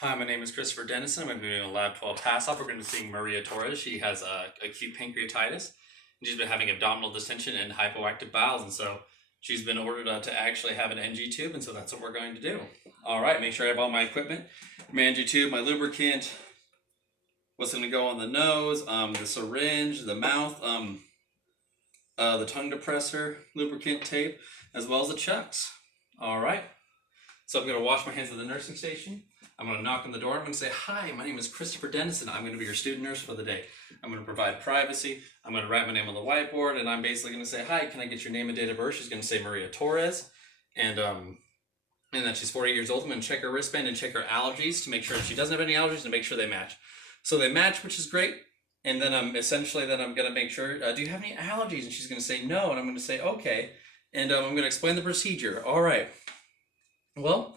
Hi, my name is Christopher Dennison. I'm going to be doing a Lab 12 pass off. We're going to be seeing Maria Torres. She has acute pancreatitis, and she's been having abdominal distension and hypoactive bowels, and so she's been ordered to actually have an NG tube, and so that's what we're going to do. All right, make sure I have all my equipment, my NG tube, my lubricant, what's going to go on the nose, the syringe, the mouth, the tongue depressor, lubricant tape, as well as the chucks. All right, so I'm going to wash my hands at the nursing station. I'm going to knock on the door. I'm going to say, hi, my name is Christopher Dennison. I'm going to be your student nurse for the day. I'm going to provide privacy. I'm going to write my name on the whiteboard, and I'm basically going to say, hi, can I get your name and date of birth? She's going to say Maria Torres, and then she's 48 years old. I'm going to check her wristband and check her allergies to make sure if she doesn't have any allergies, to make sure they match. So they match, which is great. And then I'm going to make sure, do you have any allergies? And she's going to say no, and I'm going to say, okay. And I'm going to explain the procedure. All right. Well,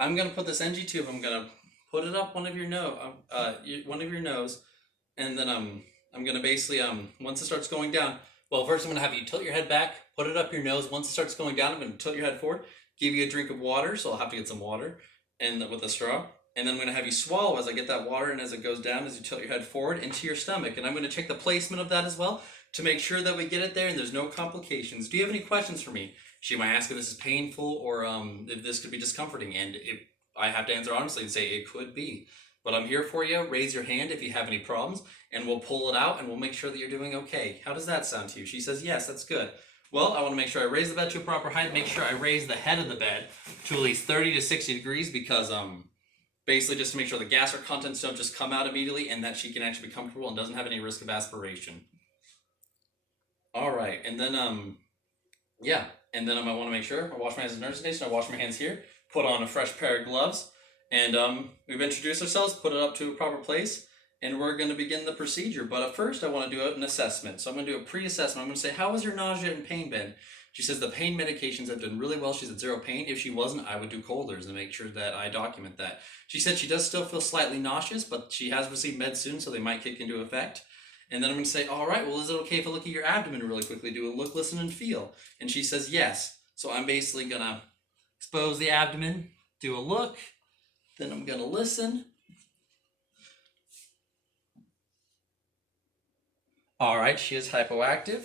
I'm gonna put this NG tube. I'm gonna put it up one of your nose, and then I'm gonna basically once it starts going down. Well, first I'm gonna have you tilt your head back, put it up your nose. Once it starts going down, I'm gonna tilt your head forward, give you a drink of water. So I'll have to get some water, and with a straw, and then I'm gonna have you swallow as I get that water, and as it goes down, as you tilt your head forward into your stomach, and I'm gonna check the placement of that as well to make sure that we get it there and there's no complications. Do you have any questions for me? She might ask if this is painful or if this could be discomforting, and if I have to answer honestly and say it could be. But I'm here for you. Raise your hand if you have any problems, and we'll pull it out and we'll make sure that you're doing okay. How does that sound to you? She says, yes, that's good. Well, I want to make sure I raise the bed to a proper height, make sure I raise the head of the bed to at least 30 to 60 degrees because basically just to make sure the gastric contents don't just come out immediately and that she can actually be comfortable and doesn't have any risk of aspiration. All right, and then yeah, and then I want to make sure I wash my hands at the nursing station. I wash my hands here, put on a fresh pair of gloves, and we've introduced ourselves, put it up to a proper place, and we're going to begin the procedure. But at first, I want to do an assessment. So I'm going to do a pre-assessment. I'm going to say, how has your nausea and pain been? She says the pain medications have done really well. She's at zero pain. If she wasn't, I would do Colders and make sure that I document that. She said she does still feel slightly nauseous, but she has received meds soon, so they might kick into effect. And then I'm going to say, all right, well, is it okay if I look at your abdomen really quickly? Do a look, listen, and feel. And she says yes. So I'm basically going to expose the abdomen, do a look, then I'm going to listen. All right, she is hypoactive.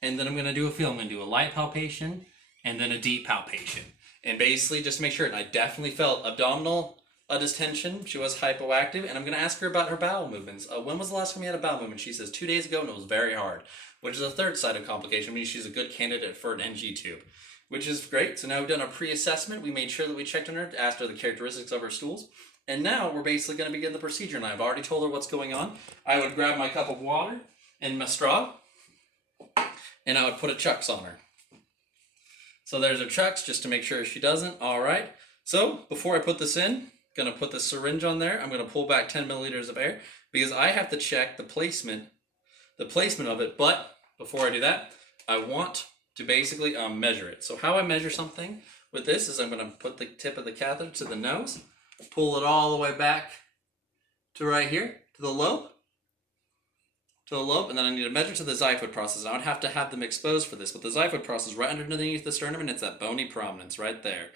And then I'm going to do a feel. I'm going to do a light palpation and then a deep palpation. And basically just make sure, and I definitely felt abdominal distension. She was hypoactive, and I'm going to ask her about her bowel movements. When was the last time you had a bowel movement? She says 2 days ago, and it was very hard, which is a third side of complication. I mean, she's a good candidate for an NG tube, which is great. So now we've done a pre-assessment. We made sure that we checked on her, asked her the characteristics of her stools, and now we're basically going to begin the procedure. And I've already told her what's going on. I would grab my cup of water and my straw, and I would put a chucks on her. So there's her chucks, just to make sure she doesn't. All right. So before I put this in, going to put the syringe on there. I'm going to pull back 10 milliliters of air because I have to check the placement of it. But before I do that, I want to basically measure it. So how I measure something with this is I'm going to put the tip of the catheter to the nose, pull it all the way back to right here, to the lobe, and then I need to measure to the xiphoid process. I would have to have them exposed for this, but the xiphoid process is right underneath the sternum, and it's that bony prominence right there.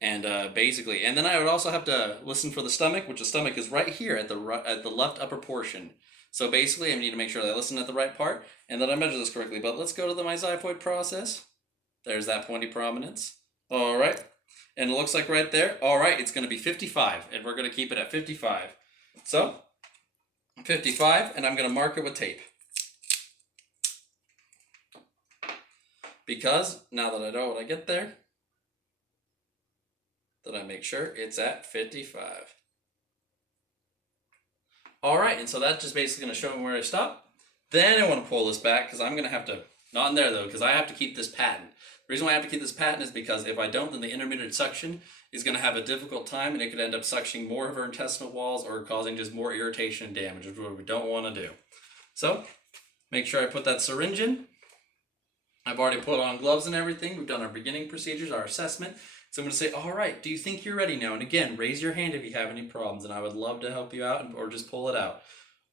And basically, and then I would also have to listen for the stomach, which the stomach is right here at the left upper portion. So basically, I need to make sure that I listen at the right part and that I measure this correctly. But let's go to my xiphoid process. There's that pointy prominence. All right. And it looks like right there. All right, it's going to be 55, and we're going to keep it at 55. So 55, and I'm going to mark it with tape. Because now that I know when I get there, that I make sure it's at 55. All right, and so that's just basically going to show me where I stop. Then I want to pull this back because I'm going to have to, not in there though, because I have to keep this patent. The reason why I have to keep this patent is because if I don't, then the intermittent suction is going to have a difficult time, and it could end up suctioning more of her intestinal walls or causing just more irritation and damage, which is what we don't want to do. So make sure I put that syringe in. I've already put on gloves and everything. We've done our beginning procedures, our assessment. So I'm going to say, all right, do you think you're ready now? And again, raise your hand if you have any problems, and I would love to help you out or just pull it out.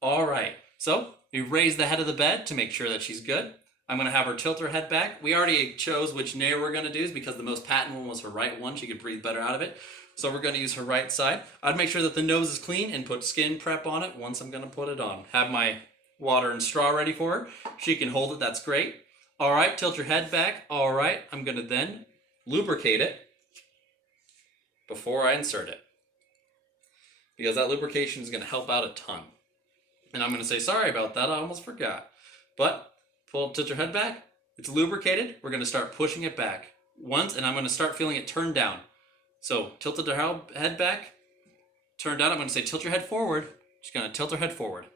All right. So we raise the head of the bed to make sure that she's good. I'm going to have her tilt her head back. We already chose which nair we're going to do because the most patent one was her right one. She could breathe better out of it. So we're going to use her right side. I'd make sure that the nose is clean and put skin prep on it once I'm going to put it on. Have my water and straw ready for her. She can hold it. That's great. All right, tilt your head back. All right, I'm going to then lubricate it before I insert it, because that lubrication is going to help out a ton. And I'm going to say, sorry about that, I almost forgot. But tilt your head back. It's lubricated. We're going to start pushing it back once, and I'm going to start feeling it turn down. So tilted her head back, turn down. I'm going to say, tilt your head forward. She's going to tilt her head forward.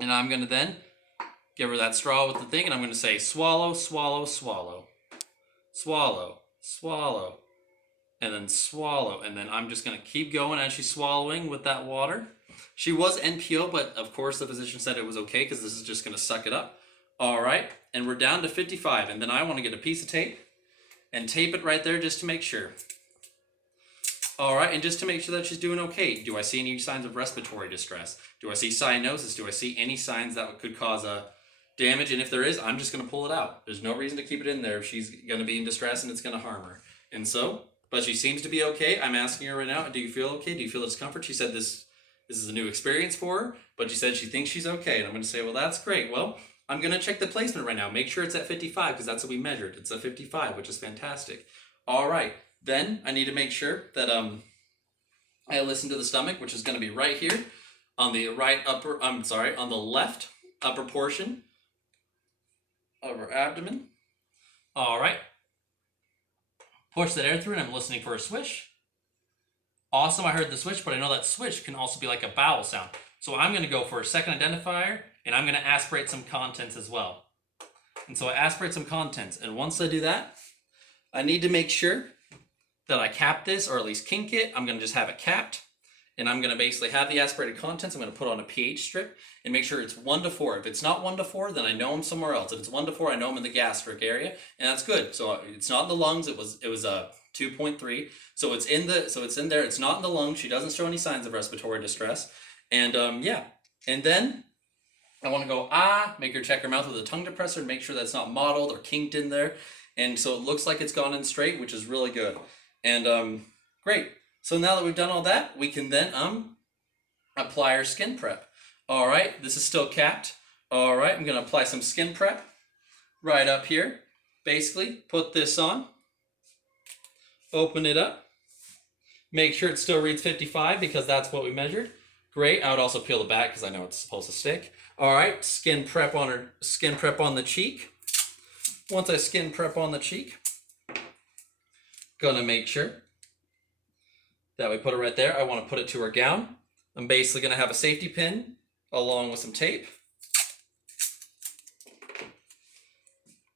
And I'm going to then give her that straw with the thing, and I'm going to say, swallow, swallow, swallow. Swallow, swallow, and then swallow. And then I'm just going to keep going as she's swallowing with that water. She was NPO, but of course the physician said it was okay because this is just going to suck it up. All right, and we're down to 55. And then I want to get a piece of tape and tape it right there just to make sure. All right, and just to make sure that she's doing okay. Do I see any signs of respiratory distress? Do I see cyanosis? Do I see any signs that could cause a damage? And if there is, I'm just going to pull it out. There's no reason to keep it in there if she's going to be in distress and it's going to harm her. And so, but she seems to be okay. I'm asking her right now, do you feel okay? Do you feel discomfort? She said this is a new experience for her, but she said she thinks she's okay. And I'm going to say, well, that's great. Well, I'm going to check the placement right now. Make sure it's at 55 because that's what we measured. It's at 55, which is fantastic. All right. Then I need to make sure that I listen to the stomach, which is going to be right here on the on the left upper portion of her abdomen. All right. Push that air through, and I'm listening for a swish. Awesome, I heard the swish, but I know that swish can also be like a bowel sound. So I'm going to go for a second identifier, and I'm going to aspirate some contents as well. And so I aspirate some contents, and once I do that, I need to make sure that I cap this, or at least kink it. I'm going to just have it capped, and I'm going to basically have the aspirated contents. I'm going to put on a pH strip and make sure it's 1 to 4. If it's not 1 to 4, then I know I'm somewhere else. If it's 1 to 4, I know I'm in the gastric area, and that's good. So it's not in the lungs. It was 2.3. So it's in there. It's not in the lungs. She doesn't show any signs of respiratory distress. And yeah. And then I want to go make her check her mouth with a tongue depressor and make sure that's not mottled or kinked in there. And so it looks like it's gone in straight, which is really good. And great. So now that we've done all that, we can then apply our skin prep. All right, this is still capped. All right, I'm going to apply some skin prep right up here. Basically, put this on. Open it up. Make sure it still reads 55 because that's what we measured. Great. I would also peel it back because I know it's supposed to stick. All right, skin prep on the cheek. Once I skin prep on the cheek, gonna make sure that we put it right there. I want to put it to her gown. I'm basically gonna have a safety pin along with some tape.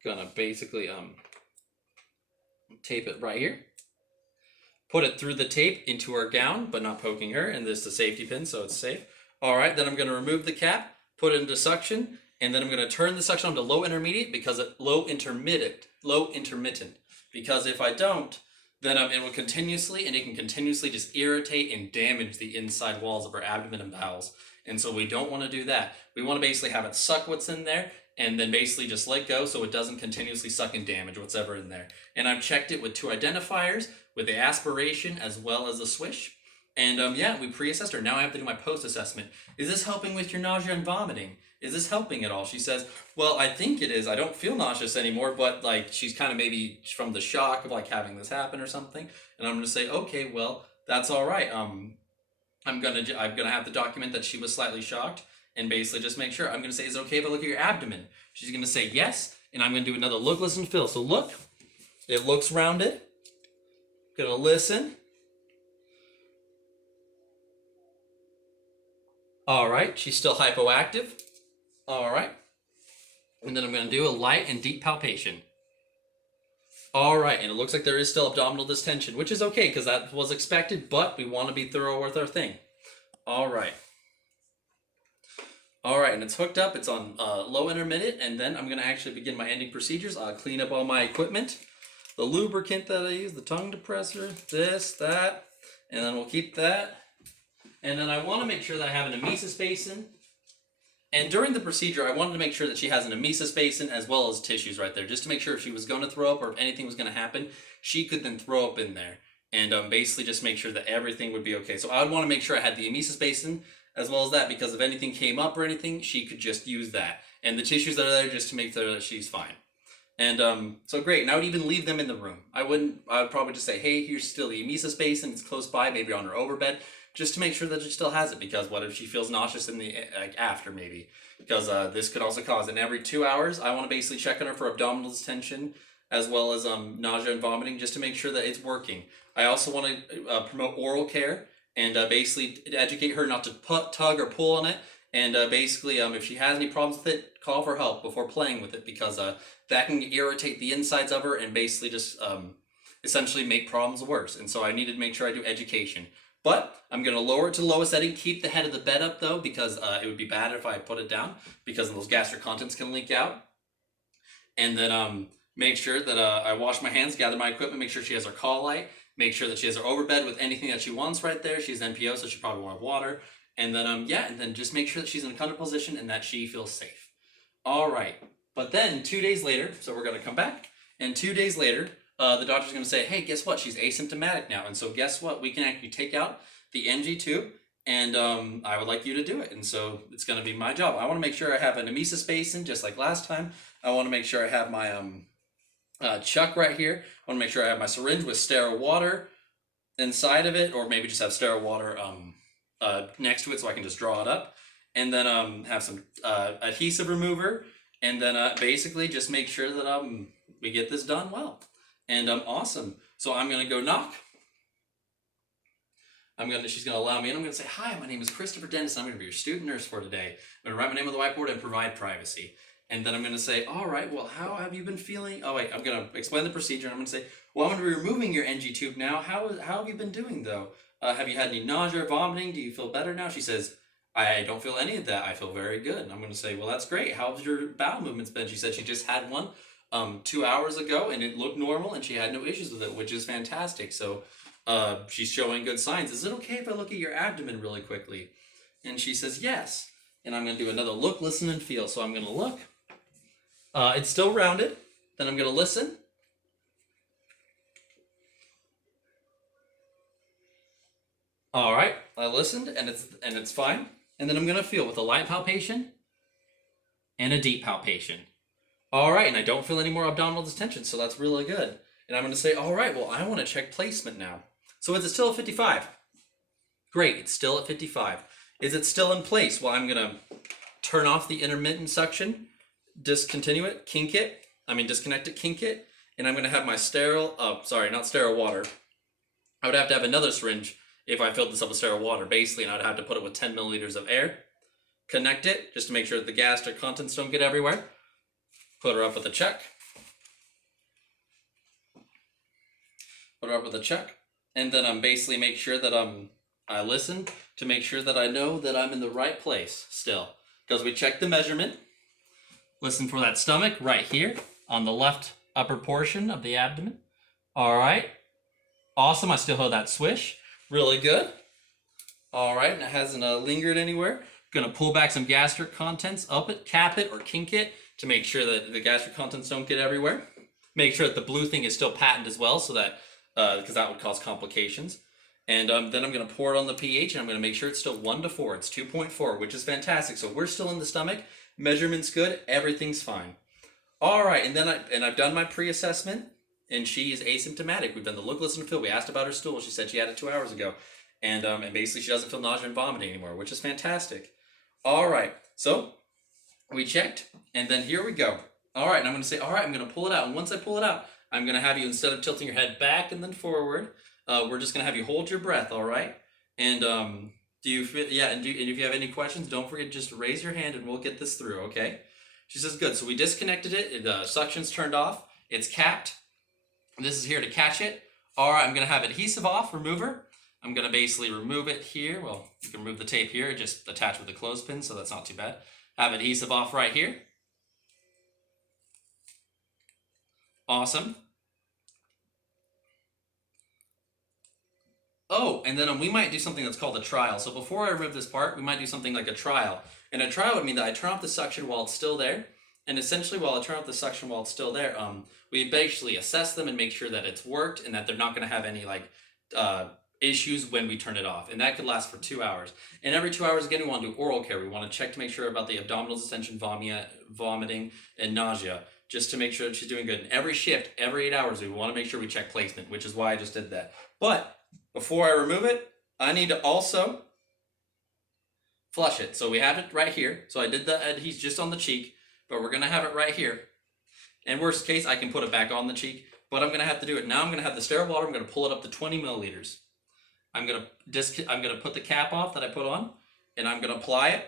Gonna basically tape it right here. Put it through the tape into her gown, but not poking her, and this is the safety pin, so it's safe. All right, then I'm gonna remove the cap, put it into suction, and then I'm gonna turn the suction on to low intermediate because low intermittent. Because if I don't, then it will continuously just irritate and damage the inside walls of her abdomen and bowels. And so we don't want to do that. We want to basically have it suck what's in there and then basically just let go so it doesn't continuously suck and damage what's ever in there. And I've checked it with 2 identifiers, with the aspiration as well as the swish. And yeah, we pre-assessed her. Now I have to do my post-assessment. Is this helping with your nausea and vomiting? Is this helping at all? She says, well, I think it is. I don't feel nauseous anymore, but like she's kind of maybe from the shock of like having this happen or something. And I'm going to say, okay, well, that's all right. I'm gonna have to document that she was slightly shocked and basically just make sure. I'm going to say, is it okay if I look at your abdomen? She's going to say yes, and I'm going to do another look, listen, feel. So look, it looks rounded. Going to listen. All right, she's still hypoactive. All right. And then I'm going to do a light and deep palpation. All right, and it looks like there is still abdominal distension, which is okay because that was expected, but we want to be thorough with our thing. All right. All right, and it's hooked up. It's on low intermittent, and then I'm going to actually begin my ending procedures. I'll clean up all my equipment, the lubricant that I use, the tongue depressor, this, that, and then we'll keep that. And then I want to make sure that I have an emesis basin And during the procedure, I wanted to make sure that she has an emesis basin as well as tissues right there, just to make sure if she was going to throw up or if anything was going to happen, she could then throw up in there. And basically just make sure that everything would be okay. So I would want to make sure I had the emesis basin as well as that, because if anything came up or anything, she could just use that. And the tissues that are there just to make sure that she's fine. And so great. And I would even leave them in the room. I would probably just say, hey, here's still the emesis basin. It's close by, maybe on her overbed, just to make sure that she still has it. Because what if she feels nauseous in the after maybe? Because this could also cause. And every 2 hours, I want to basically check on her for abdominal distension as well as nausea and vomiting, just to make sure that it's working. I also want to promote oral care and basically educate her not to tug or pull on it. And basically, if she has any problems with it, call for help before playing with it, because that can irritate the insides of her and basically just essentially make problems worse. And so I needed to make sure I do education. But I'm going to lower it to the lowest setting, keep the head of the bed up though, because it would be bad if I put it down, because those gastric contents can leak out. And then make sure that I wash my hands, gather my equipment, make sure she has her call light, make sure that she has her overbed with anything that she wants right there. She's NPO, so she probably won't have water. And then, and then just make sure that she's in a comfortable position and that she feels safe. All right. But then 2 days later, so we're going to come back, and 2 days later, the doctor's going to say, hey, guess what? She's asymptomatic now. And so guess what? We can actually take out the NG tube, and I would like you to do it. And so it's going to be my job. I want to make sure I have an emesis basin, just like last time. I want to make sure I have my chuck right here. I want to make sure I have my syringe with sterile water inside of it, or maybe just have sterile water next to it so I can just draw it up, and then have some adhesive remover, and then basically just make sure that we get this done well. And awesome. So I'm gonna go knock. She's gonna allow me in. I'm gonna say, hi, my name is Christopher Dennis. I'm gonna be your student nurse for today. I'm gonna write my name on the whiteboard and provide privacy. And then I'm gonna say, all right, well, how have you been feeling? Oh wait, I'm gonna explain the procedure. And I'm gonna say, well, I'm gonna be removing your NG tube now. How have you been doing though? Have you had any nausea or vomiting? Do you feel better now? She says, I don't feel any of that. I feel very good. And I'm going to say, well, that's great. How's your bowel movements been? She said she just had one 2 hours ago and it looked normal and she had no issues with it, which is fantastic. So she's showing good signs. Is it okay if I look at your abdomen really quickly? And she says, yes. And I'm going to do another look, listen, and feel. So I'm going to look. It's still rounded. Then I'm going to listen. All right, I listened, and it's fine. And then I'm gonna feel with a light palpation and a deep palpation. All right, and I don't feel any more abdominal distension, so that's really good. And I'm gonna say, all right, well, I want to check placement now. So is it still at 55? Great, it's still at 55. Is it still in place? Well, I'm gonna turn off the intermittent suction, discontinue it, disconnect it, kink it, and I'm gonna have my not sterile water. I would have to have another syringe if I filled this up with sterile water, basically, and I'd have to put it with 10 milliliters of air, connect it, just to make sure that the gastric contents don't get everywhere, put her up with a check, and then basically make sure that I listen to make sure that I know that I'm in the right place still, because we checked the measurement, listen for that stomach right here on the left upper portion of the abdomen. All right, awesome, I still hold that swish. Really good. All right, and it hasn't lingered anywhere. Gonna pull back some gastric contents up it, cap it, or kink it to make sure that the gastric contents don't get everywhere. Make sure that the blue thing is still patent as well, so that because that would cause complications. And then I'm gonna pour it on the pH, and I'm gonna make sure it's still 1 to 4. It's 2.4, which is fantastic. So we're still in the stomach. Measurement's good. Everything's fine. All right, and then I've done my pre-assessment. And she is asymptomatic. We've done the look, listen, and feel. We asked about her stool. She said she had it 2 hours ago. And basically she doesn't feel nausea and vomiting anymore, which is fantastic. All right. So we checked. And then here we go. All right. And I'm going to say, all right, I'm going to pull it out. And once I pull it out, I'm going to have you, instead of tilting your head back and then forward, we're just going to have you hold your breath. All right. And do you feel, yeah. And if you have any questions, don't forget just to raise your hand and we'll get this through. Okay. She says, good. So we disconnected it. The suction's turned off. It's capped. This is here to catch it. All right, I'm going to have adhesive off, remover. I'm going to basically remove it here. Well, you can remove the tape here, just attach with the clothespin, so that's not too bad. Have adhesive off right here. Awesome. Oh, and then we might do something that's called a trial. So before I remove this part, we might do something like a trial. And a trial would mean that I turn off the suction while it's still there. And essentially, while I turn off the suction while it's still there, we basically assess them and make sure that it's worked and that they're not going to have any issues when we turn it off. And that could last for 2 hours. And every 2 hours, again, we want to do oral care. We want to check to make sure about the abdominal distension, vomiting, and nausea, just to make sure that she's doing good. And every shift, every 8 hours, we want to make sure we check placement, which is why I just did that. But before I remove it, I need to also flush it. So we have it right here. So I did the adhesive just on the cheek, but we're going to have it right here. And worst case, I can put it back on the cheek, but I'm going to have to do it now. I'm going to have the sterile water. I'm going to pull it up to 20 milliliters. I'm going to put the cap off that I put on, and I'm going to apply it.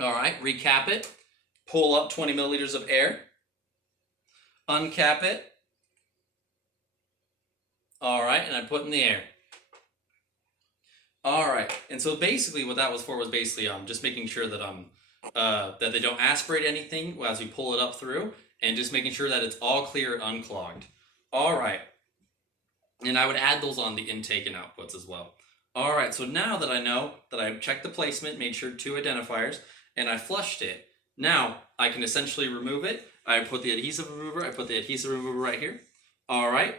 All right, recap it, pull up 20 milliliters of air, uncap it. All right, and I put in the air. All right, and so basically what that was for was basically just making sure that that they don't aspirate anything as we pull it up through, and just making sure that it's all clear and unclogged. All right. And I would add those on the intake and outputs as well. All right, so now that I know that I checked the placement, made sure 2 identifiers, and I flushed it, now I can essentially remove it. I put the adhesive remover right here. All right,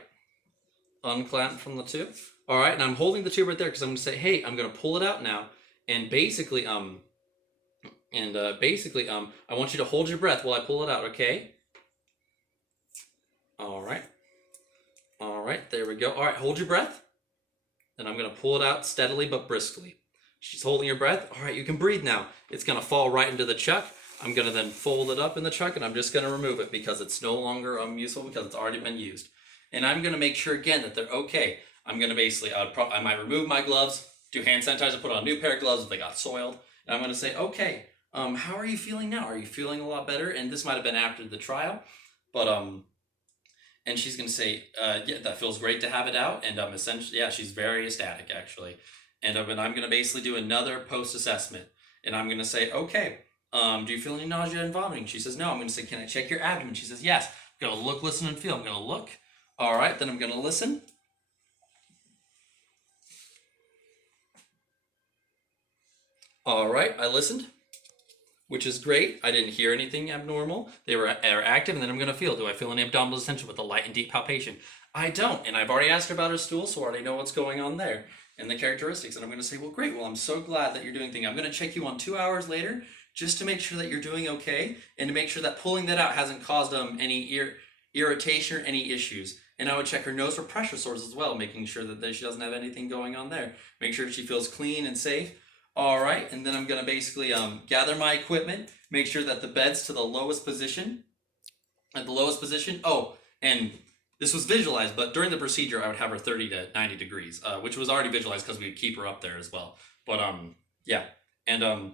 unclamp from the tube. All right, and I'm holding the tube right there because I'm going to say, hey, I'm going to pull it out now, and basically, I want you to hold your breath while I pull it out, okay? All right. All right, there we go. All right, hold your breath. And I'm going to pull it out steadily but briskly. She's holding her breath. All right, you can breathe now. It's going to fall right into the chuck. I'm going to then fold it up in the chuck, and I'm just going to remove it because it's no longer useful because it's already been used. And I'm going to make sure again that they're okay. I'm going to basically, I might remove my gloves, do hand sanitizer, put on a new pair of gloves if they got soiled. And I'm going to say, okay, how are you feeling now? Are you feeling a lot better? And this might have been after the trial, but and she's going to say, yeah, that feels great to have it out. And essentially, yeah, she's very ecstatic, actually. And I'm going to basically do another post-assessment. And I'm going to say, okay, do you feel any nausea and vomiting? She says, no. I'm going to say, can I check your abdomen? She says, yes. I'm going to look, listen, and feel. I'm going to look. All right, then I'm going to listen. All right, I listened, which is great. I didn't hear anything abnormal. They were active, and then I'm going to feel. Do I feel any abdominal distension with a light and deep palpation? I don't, and I've already asked her about her stool, so I already know what's going on there and the characteristics. And I'm going to say, well, great. Well, I'm so glad that you're doing things. I'm going to check you on 2 hours later just to make sure that you're doing okay and to make sure that pulling that out hasn't caused any irritation or any issues. And I would check her nose for pressure sores as well, making sure that she doesn't have anything going on there. Make sure she feels clean and safe. All right, and then I'm going to basically gather my equipment, make sure that the bed's to the lowest position. At the lowest position, oh, and this was visualized, but during the procedure, I would have her 30 to 90 degrees, which was already visualized because we'd keep her up there as well. But yeah, and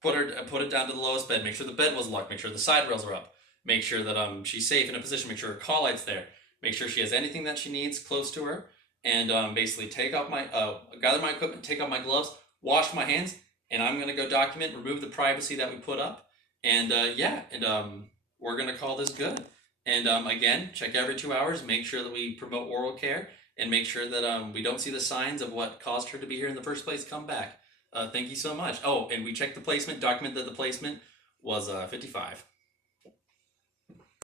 put it down to the lowest bed, make sure the bed was locked, make sure the side rails are up, make sure that she's safe in a position, make sure her call light's there, make sure she has anything that she needs close to her, and basically take off gather my equipment, take off my gloves, wash my hands, and I'm going to go document, remove the privacy that we put up, and we're going to call this good. And again, check every 2 hours, make sure that we promote oral care, and make sure that we don't see the signs of what caused her to be here in the first place come back. Thank you so much. Oh, and we checked the placement, documented that the placement was 55.